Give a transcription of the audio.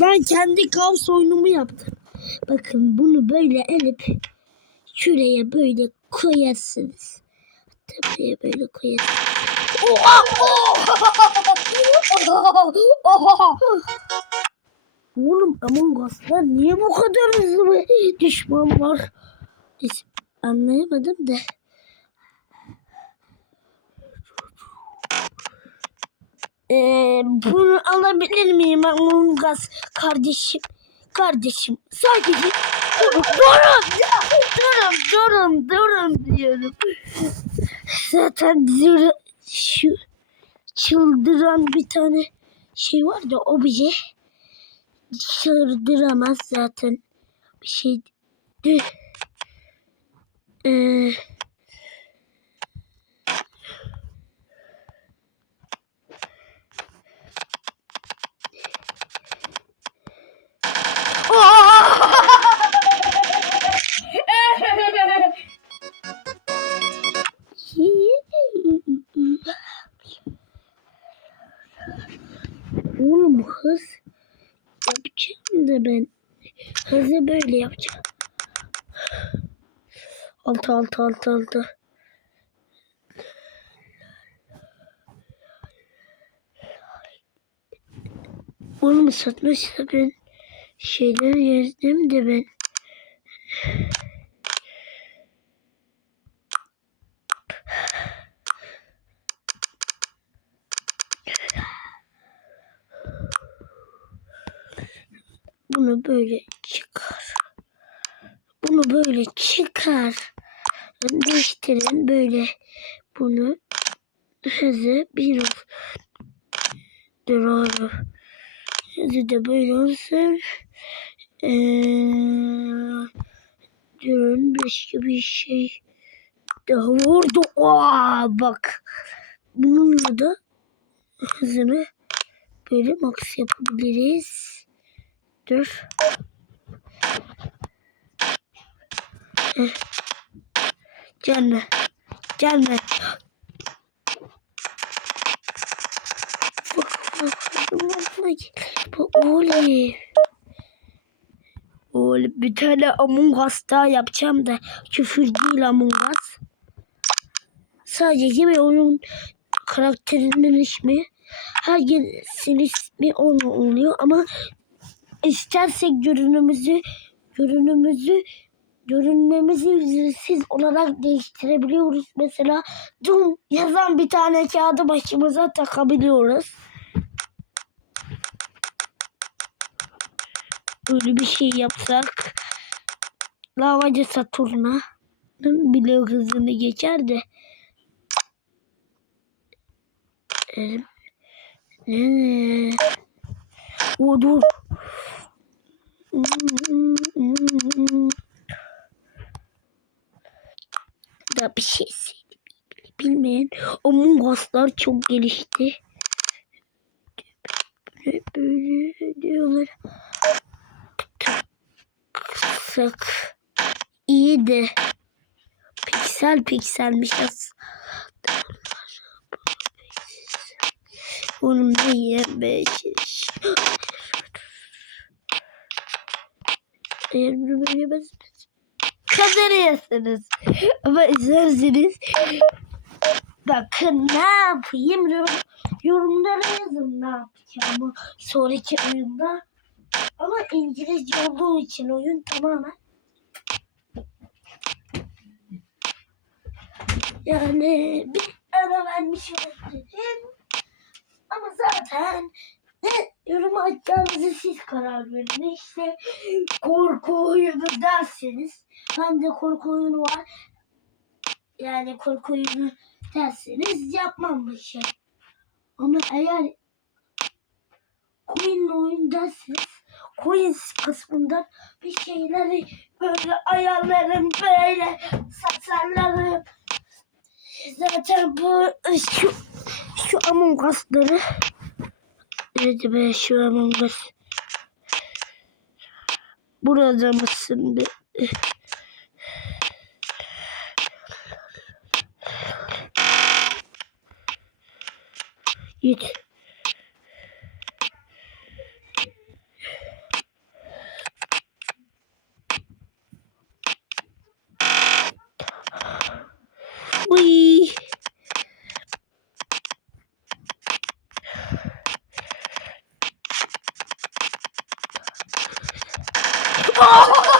ben kendi kaos oyunumu yaptım. Bakın bunu böyle alıp şuraya böyle koyarsınız. Buraya böyle koyarsınız. Oha! Oha! Oğlum Among Us'ta niye bu kadar hızlı bir düşman var? Hiç anlayamadım da. Ee, bunu alabilir miyim Among kardeşim? Kardeşim sadece durun durun durun durun diyorum. Zaten zır, şu çıldıran bir tane şey var da obje çıldıramaz zaten bir şey. Ee, Oğlum hız yapacağım da ben. Hızı böyle yapacağım. Altı altı altı altı. Oğlum satma ben şeyler yazdım da ben. Bunu böyle çıkar. Bunu böyle çıkar. Değiştirin böyle. Bunu hızı bir Dur Hızı da böyle olsun. Ee, başka bir şey daha vurdu. Aa, bak. Bununla da hızını böyle max yapabiliriz. Heh. Gelme. Gelme. Oley. Oğlum bir tane Among Us daha yapacağım da küfür değil Among Us. Sadece bir oyun karakterinin ismi herkesin ismi onu oluyor ama istersek görünümüzü görünümüzü görünmemizi ücretsiz olarak değiştirebiliyoruz. Mesela Doom yazan bir tane kağıdı başımıza takabiliyoruz. Böyle bir şey yapsak lavacı Saturn'a bile hızını geçer de Eee, ne? O dur. Da bir şey bilmeyen Among Us'lar çok gelişti. Böyle, böyle diyorlar. Kısak. İyi de piksel pikselmiş aslında. Onun ne yemeyeceğiz. Eğer bunu böyle yemezseniz kazanıyorsunuz. Ama izlerseniz bakın ne yapayım yorum- yorumlara yazın ne yapacağımı sonraki oyunda. Ama İngilizce olduğu için oyun tamamen yani bir ara vermiş olabilirim. Ama zaten yorum atacağınızı siz karar verin. İşte korku oyunu derseniz. Ben de korku oyunu var. Yani korku oyunu derseniz yapmam bu şey. Ama eğer coin oyun derseniz coins kısmından bir şeyleri böyle ayarlarım böyle satarlarım. Zaten bu şu şu Among Us'ları Evet be şu Among Us Burada mısın be? Git. Oh!